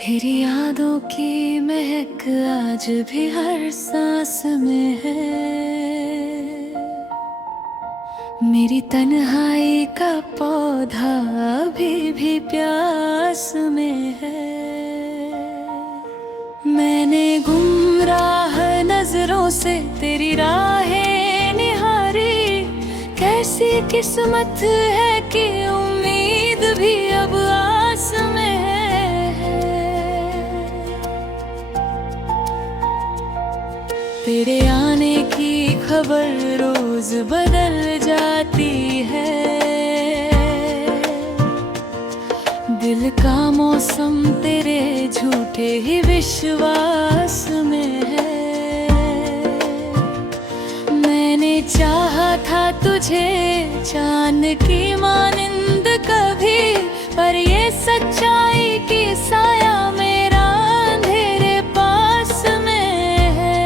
तेरी यादों की महक आज भी हर सांस में है। मेरी तन्हाई का पौधा अभी भी प्यास में है। मैंने गुमराह नजरों से तेरी राहें निहारी। कैसी किस्मत है कि उम्मीद भी अब आस में है। तेरे आने की खबर रोज बदल जाती है। दिल का मौसम तेरे झूठे ही विश्वास में है। मैंने चाहा था तुझे चांद की मानिंद कभी, पर ये सच्चाई की साया मेरा अंधेरे पास में है।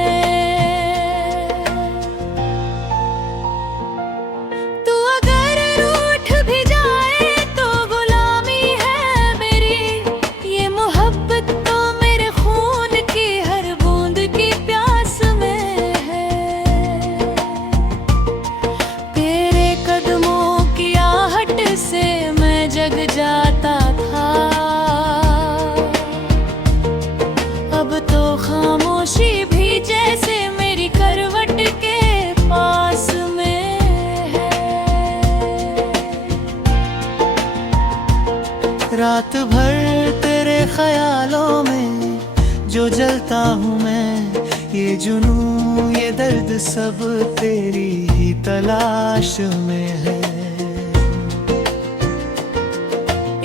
तू अगर रूठ भी जाए तो गुलामी है मेरी। ये मोहब्बत तो मेरे खून की हर बूंद की प्यास में है। तेरे कदमों की आहट से मैं जग जाता था। अब तो खामोशी भी जैसे मेरी करवट के पास में है। रात भर तेरे ख्यालों में जो जलता हूँ मैं, ये जुनून ये दर्द सब तेरी ही तलाश में है।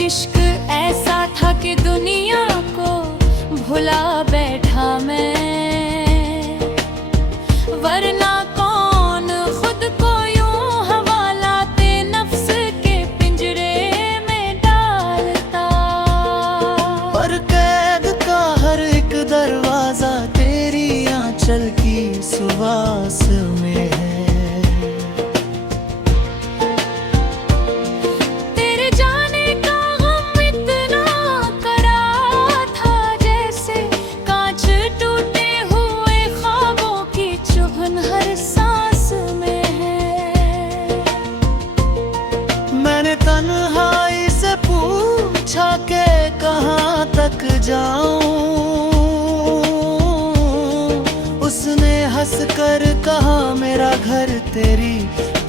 इश्क ऐसा था कि दुनिया को भुला बैठा मैं, वरना कौन खुद को यूं हवालाते नफ्स के पिंजरे में डालता। पर कैद का हर एक दरवाजा तेरी आंचल की सुवास में है। तेरे जाने का गम इतना करा था जैसे कांच टूटे हुए ख्वाबों की चुभन हर सांस में है। मैंने तन्हाई से पूछा के कहाँ तक जाऊं। उसने हंस कर कहा मेरा घर तेरी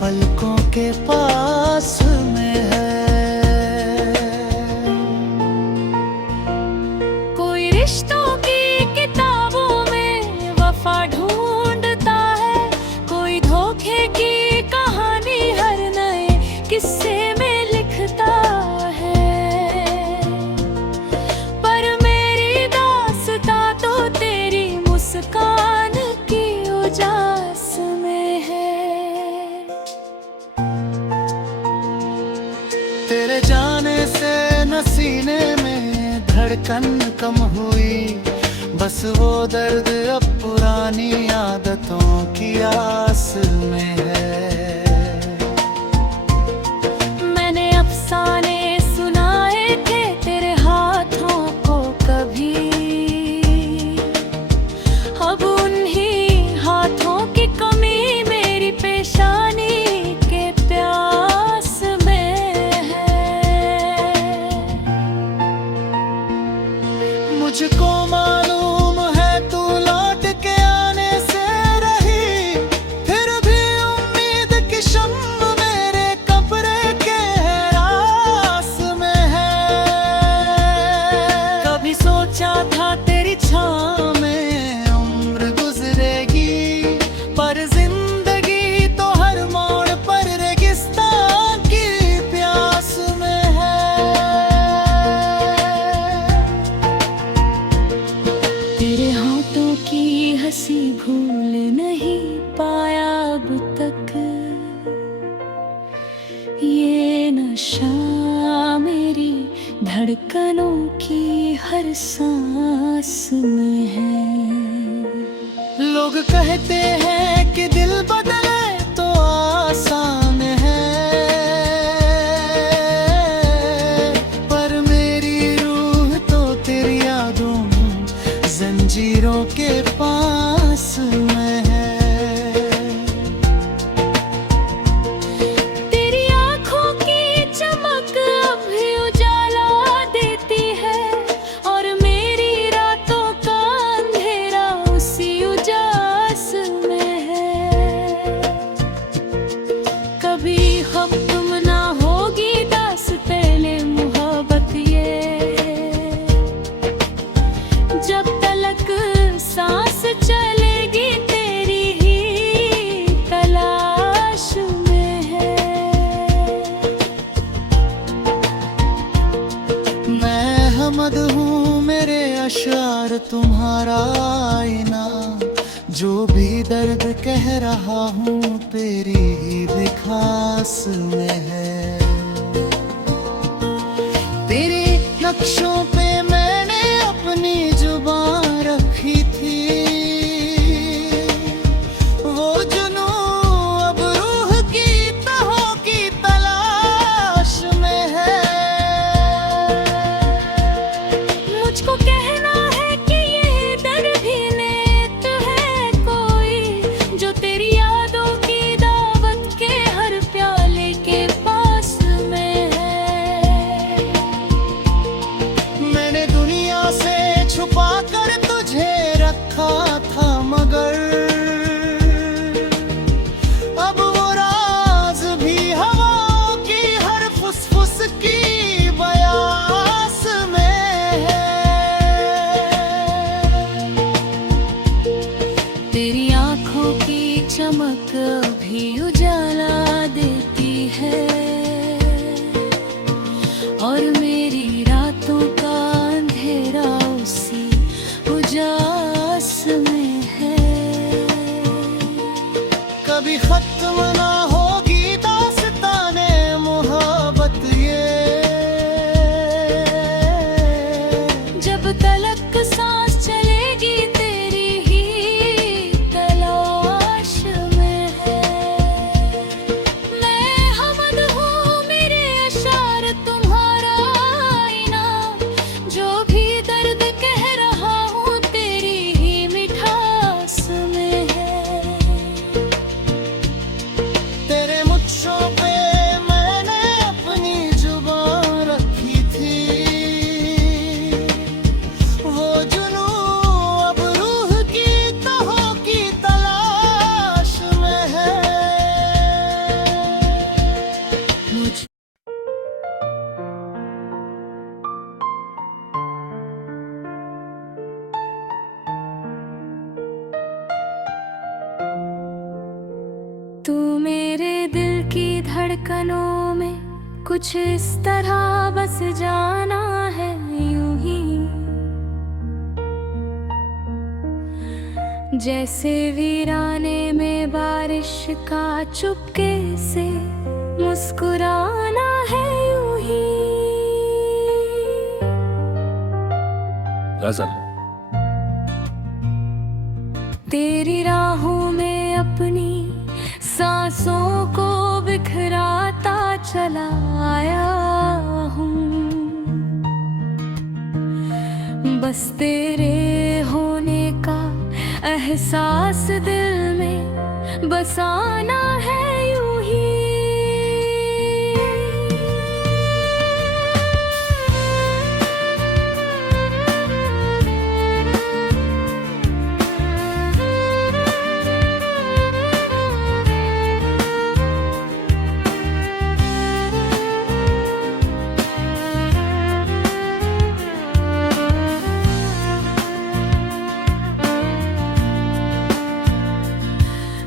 पलकों के पास में है। कोई रिश्तों की किताबों में वफा ढूंढता है, कोई धोखे की कहानी हर नए किस्से में लिखता है। पर मेरी दास्तां तो तेरी मुस्कान की उजास में है। तेरे जाने से न सीने में धड़कन कम हुई, बस वो दर्द अब पुरानी आदतों की आस में है। मैंने अफसाने सुनाए थे तेरे हाथों को कभी, अब उन्हीं हाथों की कमी मेरी पेशानी के प्यास में है। मुझको मालूम है तू लौट के आने से रही, फिर भी उम्मीद की शम्म मेरे कब्र के रास में है। कभी सोचा था तेरी छाँव में उम्र गुजरेगी, पर जिंदगी तो हर मोड़ पर रेगिस्तान की प्यास में है। तेरे होठों की हंसी भूल नहीं पाया अब तक। ये नशा मेरी धड़कनों की हर सांस में है। लोग कहते हैं कि दिल बदले तो आसान है, पर मेरी रूह तो तेरी याद अशार तुम्हारा आईना, जो भी दर्द कह रहा हूँ तेरी ही लिखास में है। तेरे नक्शों पे मैंने अपनी जुबान रखी थी, वो जुनू अब रूह की तहों की तलाश में है। मुझको कहना है कि ये डर भी नेत है कोई, जो तेरी यादों की दावत के हर प्याले के पास में है। मैंने दुनिया से छुपा कर तुझे रखा था, मगर अब वो राज भी हवाओं की हर फुसफुस की बयास में है। तेरी आंखों की चमक भी उजाला देती है, और मेरी रातों का अंधेरा उसी उजास में है। कभी खत्म ना होगी दास्ताने मोहब्बत ये, जब तलक सांस चलेगी तेरी ही तलाश में है। मैं हमद हूँ मेरे अशार तुम्हारा आईना, जो भी दर्द कह रहा हूँ तेरी ही मिठास में है। तेरे मुच्छों पे मैंने अपनी जुबान रखी थी, वो जुनू अब रूह की तहों की तलाश में है। मुझ तू मेरे दिल की धड़कनों में कुछ इस तरह बस जाना है, यूं ही जैसे वीराने में बारिश का चुपके से मुस्कुराना है, यूं ही। गजल। तेरी राहों में अपनी सांसों को बिखराता चला आया हूँ, बस तेरे होने का एहसास दिल में बसाना है, यूं ही।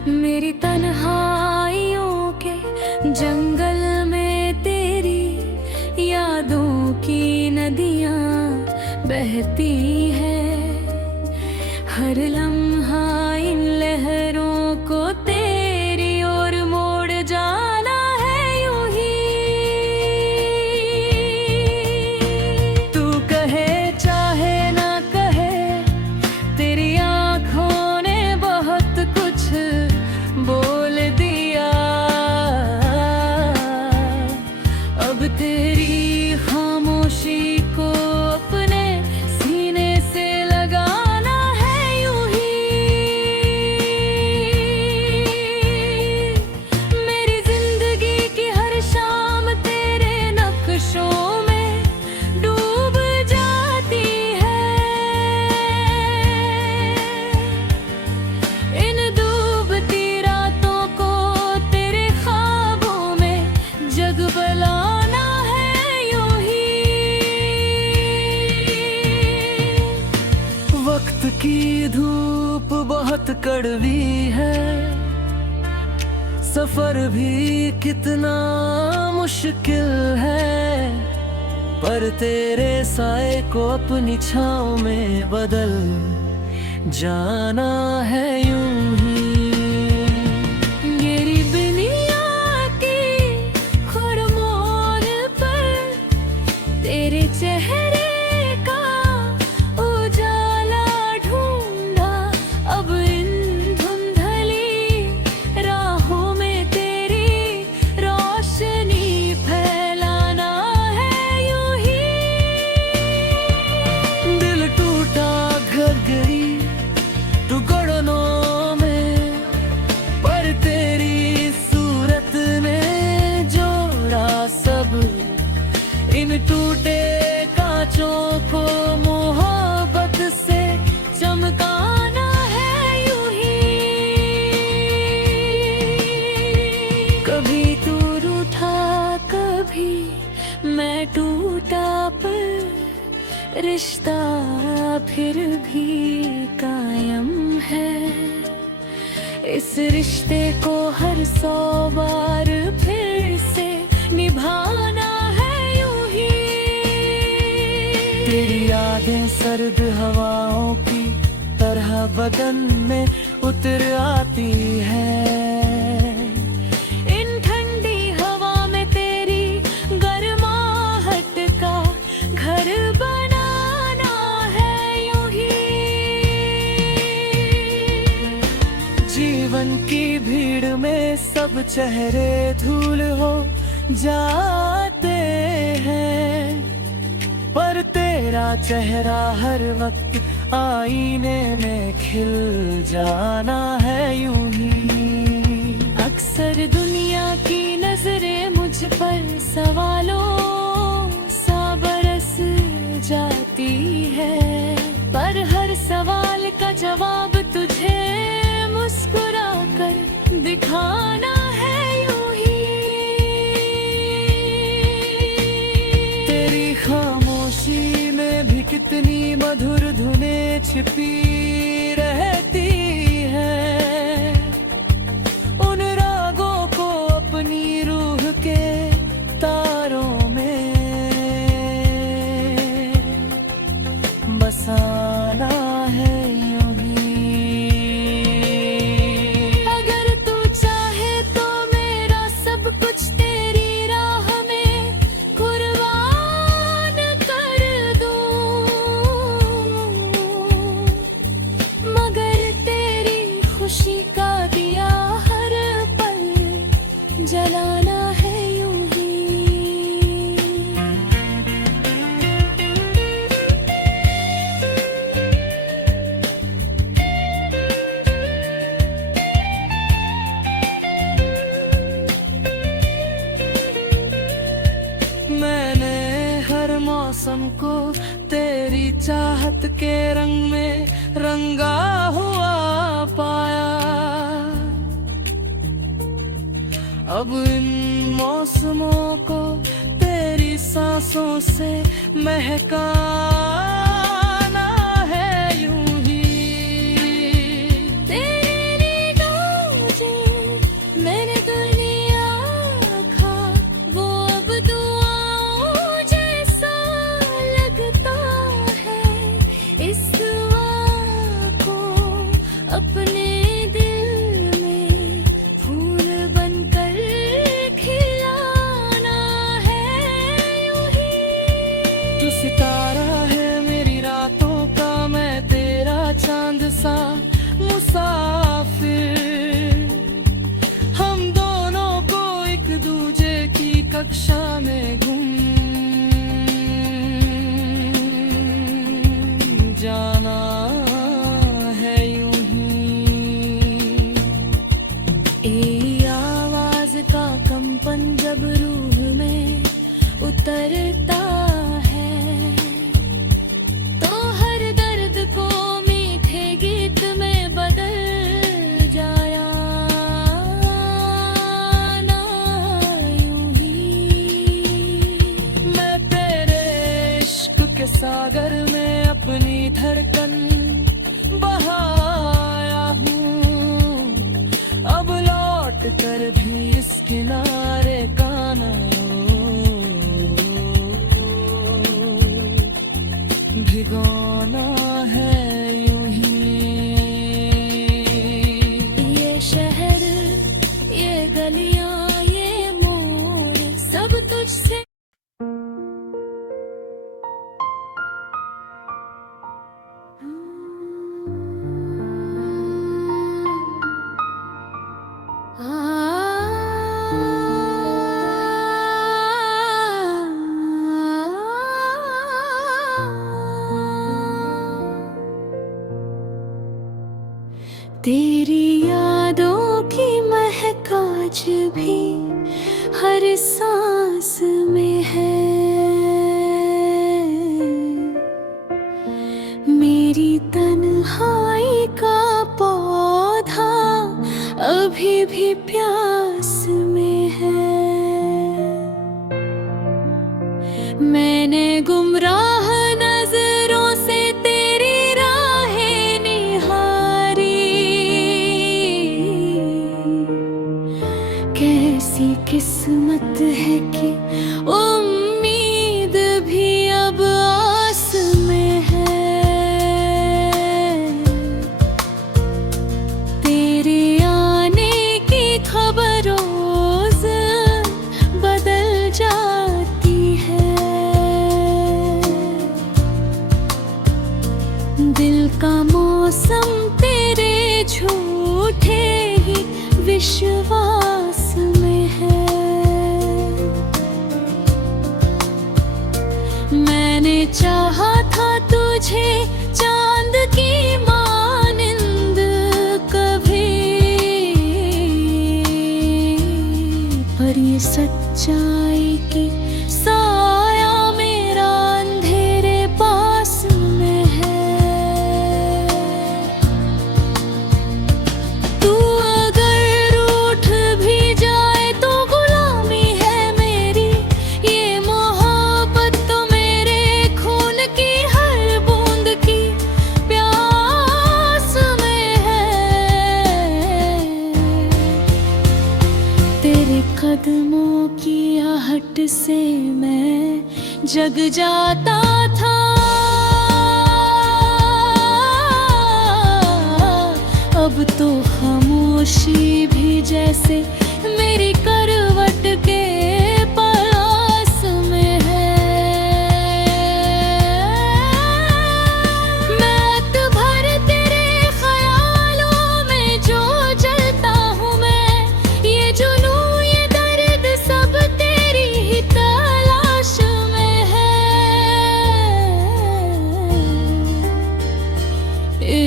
मेरी तन्हाइयों के जंगल में तेरी यादों की नदियाँ बहती है, हर लम्हा इन लहरों को तेरी ओर मोड़ जाना है, यूं ही। तू कहे चाहे ना कहे, तेरी आँखों ने बहुत कुछ बोल दिया, अब तेरी खामोशी को अपने सीने से लगाना है, यूं ही। मेरी जिंदगी की हर शाम तेरे नक्शों में डूब जाती है, इन डूबती रातों को तेरे ख्वाबों में जग बुलाना है, यूं ही। वक्त की धूप बहुत कड़वी है, सफर भी कितना मुश्किल है, पर तेरे साए को अपनी छाँव में बदल जाना है यूं ही। मेरी बिनिया की खुरमोर पर तेरे चेहरे का उजाला ढूंढा। अब इन धुंधली राहों में तेरी रोशनी फैलाना है यूं ही। दिल टूटा घर गई टुकड़ों में, पर तेरी सूरत ने जोड़ा सब। इन टूटे कांचों को मोहब्बत से चमकाना है यूं ही। कभी तू रूठा कभी मैं टूटा, पर रिश्ता फिर भी कायम है। इस रिश्ते को हर 100 बार फिर से निभाना है यूं ही। तेरी यादें सर्द हवाओं की तरह बदन में उतर आती है। इन ठंडी हवा में तेरी गर्माहट का घर बनाना है यूं ही। जीवन की भीड़ में सब चेहरे धूल हो जाते हैं, पर तेरा चेहरा हर वक्त आईने में खिल जाना है यूं ही। अक्सर दुनिया की नजरें मुझ पर सवालों सा बरस जाती है, पर हर सवाल का जवाब तुझे मुस्कुरा कर दिखाना है यूं ही। तेरी खामोशी में भी कितनी मधुर धुनें छिपी रहती हैं। उन रागों को अपनी रूह के तारों में बसाना है यूं ही। अगर तू चाहे तो मेरा सब कुछ तेरी राह में कुर्बान कर दूं, मगर तेरी खुशी का दिया हर पल जलाना है यूं ही। मैंने हर मौसम को तेरी चाहत के रंग में रंगा हुआ पाया। अब इन मौसमों को तेरी सांसों से महकाना है यूं ही। तेरी निगाहों से मैंने दुनिया खा, वो अब दुआओं जैसा लगता है। इस दुआ को अपने दिल में फूल बनकर खिलाना है यूं ही। तू सितारा है मेरी रातों का, मैं तेरा चांद सा मुसाफिर। हम दोनों को एक दूजे की कक्षा में घूम जाना है यूं ही। ए आवाज का कंपन जब रूह में उतरता है, तो हर दर्द को मीठे गीत में बदल जाया ना यूं ही। मैं तेरे इश्क के सागर में अपनी धड़कन बहाया हूँ। अब लौट कर भी इस किनारे का न भिगोना है यूं ही। ये शहर, ये गलियां, ये मोड़, सब तुझसे तेरी यादों की महक आज भी हर सांस में है। मेरी तन्हाई का पौधा अभी भी प्यास में है। मैंने गुमराह नजरों से तेरी राहें निहारी। कैसी किस्मत है कि उम्मीद भी अब आस में है। तेरे आने की खबर रोज बदल जाती है। दिल का मौसम तेरे झूठे ही विश्वास में है। मैंने चाहा था तुझे चांद की मानिंद कभी, पर ये सच्चाई की साया मेरा अंधेरे पास में है। तू अगर रूठ भी जाए तो गुलामी है मेरी। ये मोहब्बत तो मेरे खून की हर बूंद की प्यास में है। तेरे कदमों की आहट से मैं जग जाता था। अब तो खामोशी भी जैसे मेरी करवट के पास में है। मैं तो भर तेरे ख्यालों में जो जलता हूँ मैं। ये जुनून, ये दर्द सब तेरी ही तलाश में है।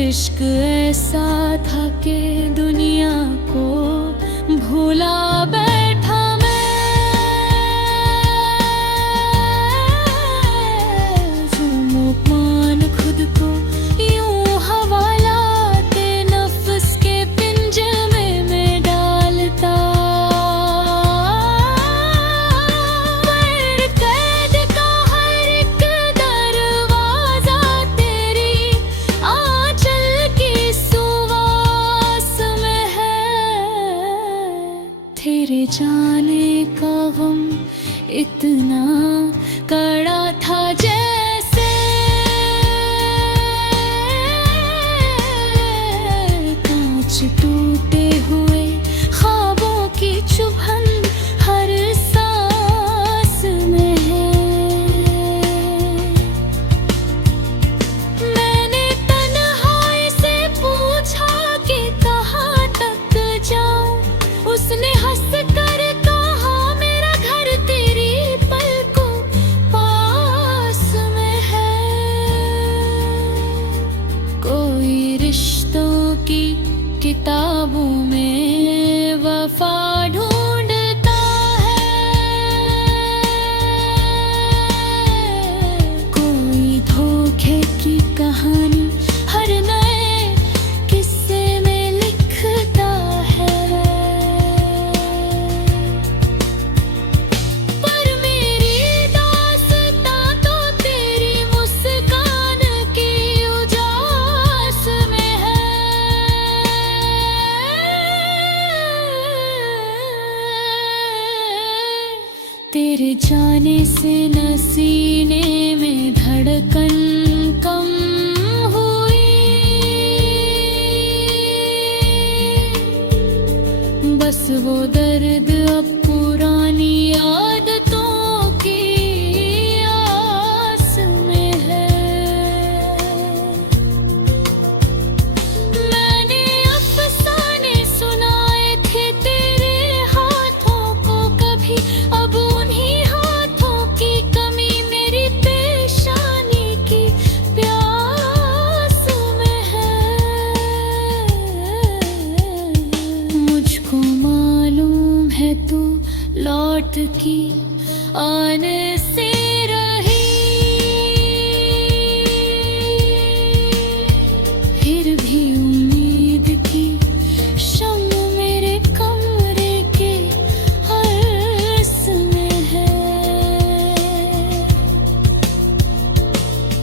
इश्क ऐसा था कि दुनिया को भूला बैठा मैं। ज़ुल्म मान खुद को यूं हवालाते नफ्स के पिंजरे में डालता। पर कैद का हर एक दरवाजा तेरी आंचल की सुवास में है। तेरे जाने का गम इतना कड़ा था जैसे कांच टूटे हुए ख्वाबों की चुभन हर सांस में है। मैंने तन्हाई से पूछा कि कहाँ तक जाऊं। उसने हंस कर कहा मेरा घर तेरी पलकों पास में है। कोई रिश्तों की किताबों में वफा ढूंढता है। कोई धोखे की कहानी हर नए किस्से में लिखता है। पर मेरी दास्तां तो तेरी मुस्कान की उजास में है। तेरे जाने से न सीने में धड़कन का वो दर्द अब पुरानी आदतों की आस में है। मैंने अफसाने सुनाए थे तेरे हाथों को कभी, अब उन्हीं हाथों की कमी मेरी पेशानी की प्यास में है। मुझको मालूम है तू लौट की आने से रही, फिर भी उम्मीद की शम्म मेरे कमरे के हर्स में है।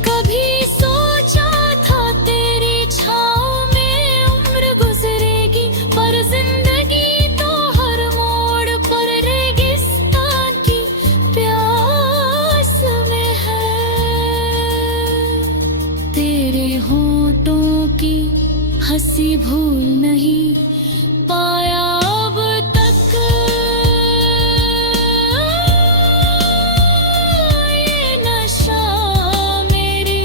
कभी सोचा था तेरी छाँव में उम्र गुजरेगी, पर जिंदगी तो हर मोड़ पर रेगिस्तान की प्यास में है। तेरे होठों की हंसी भूल नहीं पाया अब तक, ये नशा मेरी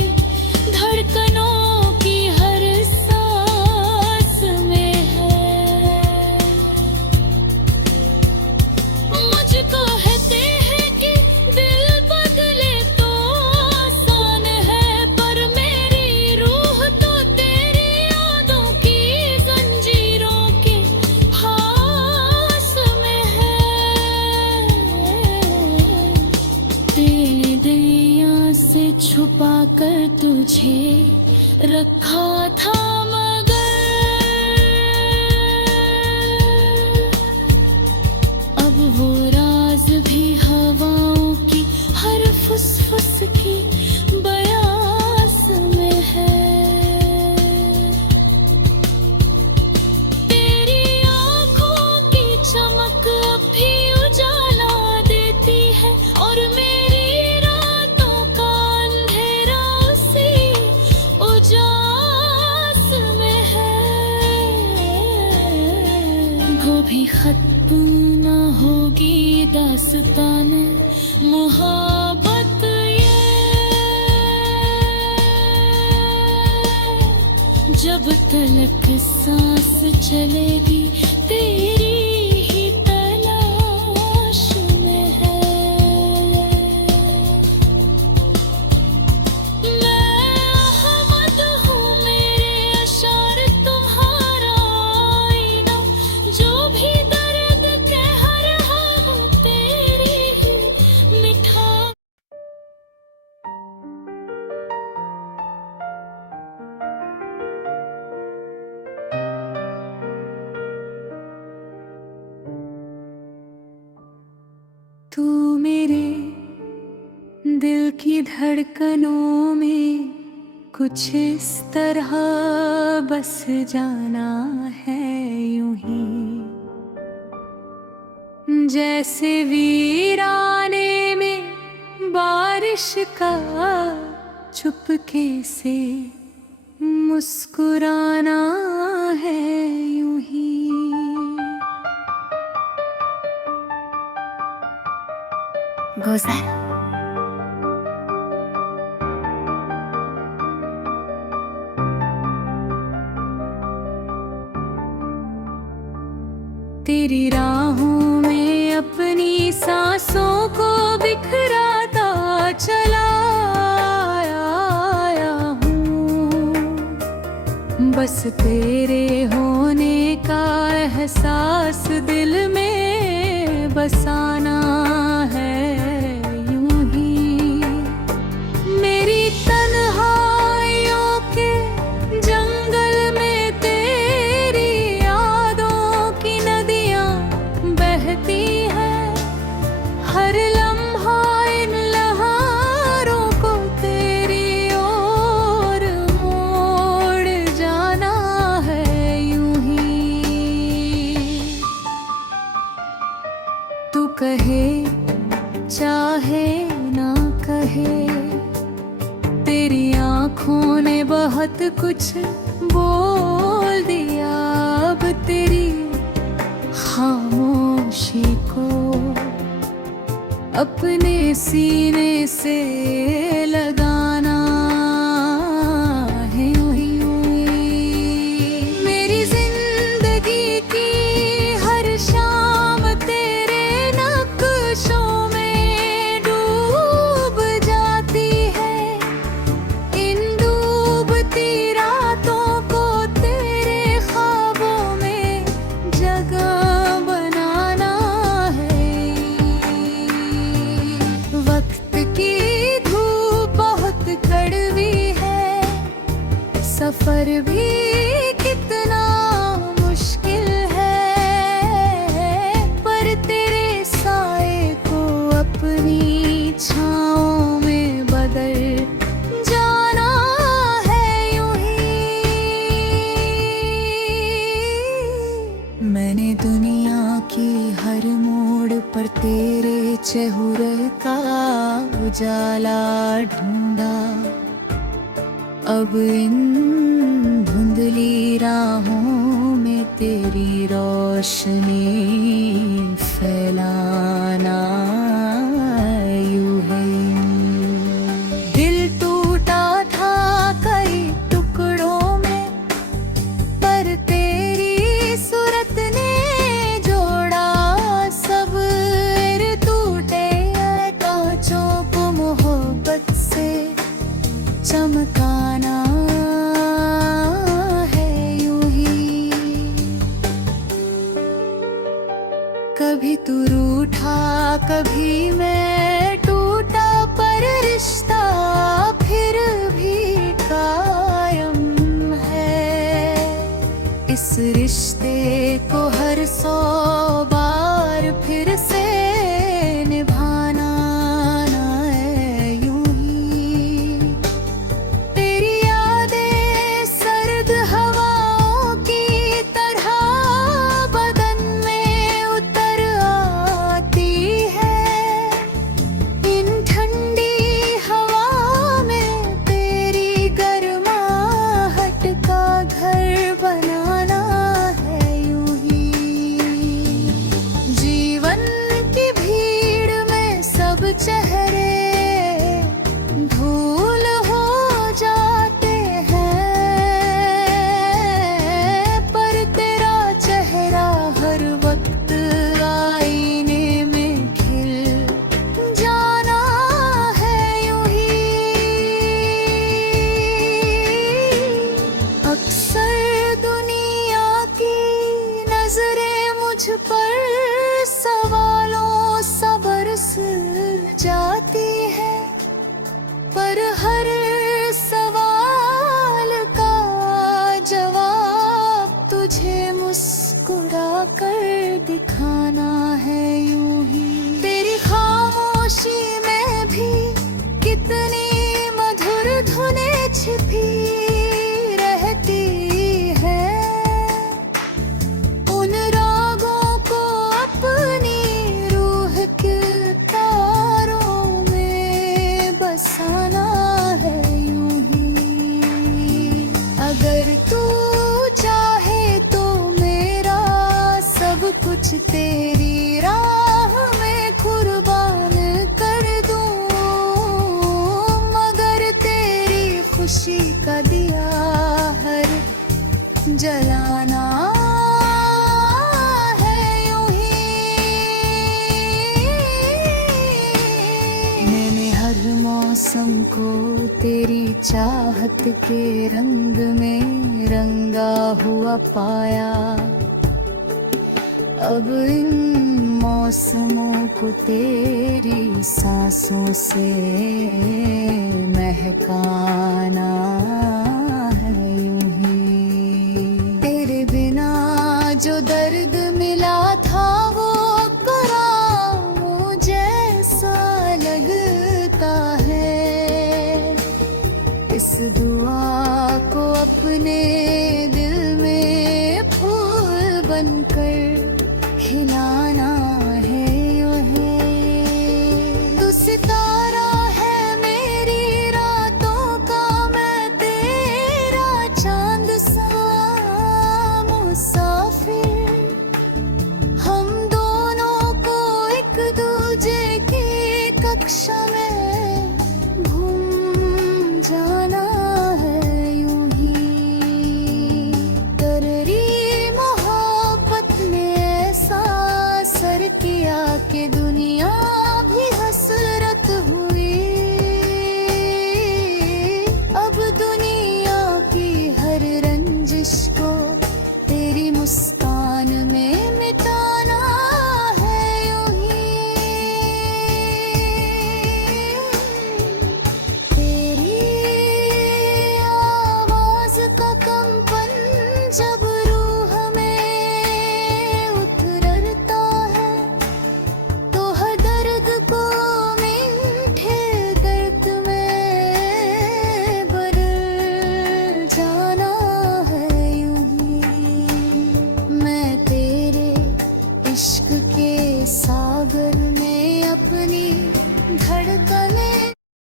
धड़कनों की हर सांस में है। मुझको कहते हैं कि दिल बदले तो आसान है, पर मेरी रूह तो तेरी यादों की जंजीरों के फांस में है। तेरे दरिया से छुपा कर तुझे रखा था, मगर अब वो राज भी हवाओं की हर फुसफुस की बयास में है। तेरी आँखों की चमक अब भी उजाला देती है, और मेरी रातों का अंधेरा उसी उजास में है। वो भी खत्म न होगी दास्ताने मुहब्बत ये, जब तलक सांस चलेगी तेरी ही तलाश में है। मैं अहमद हूँ, मेरे अशार तुम्हारा आईना, जो भी दर्द कह रहा हूँ तेरी ही मिठा। तू मेरे दिल की धड़कनों में कुछ इस तरह बस जाना है, यूं ही जैसे वीराने में बारिश का चुपके से मुस्कुराना है, यूं ही गुजर तेरी राहों में अपनी सांसों को बिखराता चला आया हूँ। बस तेरे होने का एहसास दिल में बसाना है, यूं ही मेरी तन्हाइयों के जंगल में तेरी यादों की नदियाँ बहती हैं। हर लम्हा इन लहारों को तेरी ओर मोड़ जाना है, यूं ही तू कहे चाहे ना कहे, तेरी आँखों ने बहुत कुछ बोल दिया। अब तेरी खामोशी को अपने सीने से लगाना है यूं ही मेरी जिंदगी की हर शाम तेरे नक्शों में डूब जाती है। इन डूबती रातों को तेरे ख्वाबों में जगह बनाना है। वक्त की धूप बहुत कड़वी है, सफर भी कितना मुश्किल है, पर तेरे साए को अपनी छाँव में बदल जाना है यूं ही। मैंने दुनिया की हर मोड़ पर तेरे चेहरे का उजाला ढूंढा। अब इन धुंधली राहों में तेरी रोशनी फैलाना यूं है। दिल टूटा था कई टुकड़ों में, पर तेरी सूरत ने जोड़ा सब। टूटे कांचों को मोहब्बत से चमकाना है यूं ही। कभी तू रूठा कभी मैं टूटा, पर रिश्ता फिर भी कायम है। इस रिश्ते को हर 100 बार फिर से निभाना है यूं ही। तेरी यादें सर्द हवाओं की तरह बदन में उतर आती है। इन ठंडी हवाओं में तेरी गर्माहट का घर बनाना है यूं ही। जीवन की भीड़ में सब चेहरे धूल हो जाते हैं, पर तेरा चेहरा हर वक्त आईने में खिल जाना है यूं ही। अक्सर दुनिया की नजरें मुझ पर सवालों सा बरस जाती है, पर हर सवाल का जवाब तुझे मुस्कुरा कर दिखाना है यूं ही। तेरी खामोशी में भी कितनी मधुर धुनें छिपी रहती है। उन रागों को अपनी रूह के तारों में बसाना है यूं ही। अगर तू चाहे तो मेरा सब कुछ तेरी राह में कुर्बान कर दूं, मगर तेरी खुशी का दिया हर जलाना है यूं ही। मैंने हर मौसम को तेरी चाहत के रंग में रंगा हुआ पाया। अब इन मौसमों को तेरी सांसों से महकाना है यूं ही। तेरे बिना जो दर्द मिला था वो करामों जैसा लगता है। इस दुआ को अपने दिल में फूल बनकर खिलाना है यूं है। तू सितारा है मेरी रातों का, मैं तेरा चांद सा मुसाफिर। तन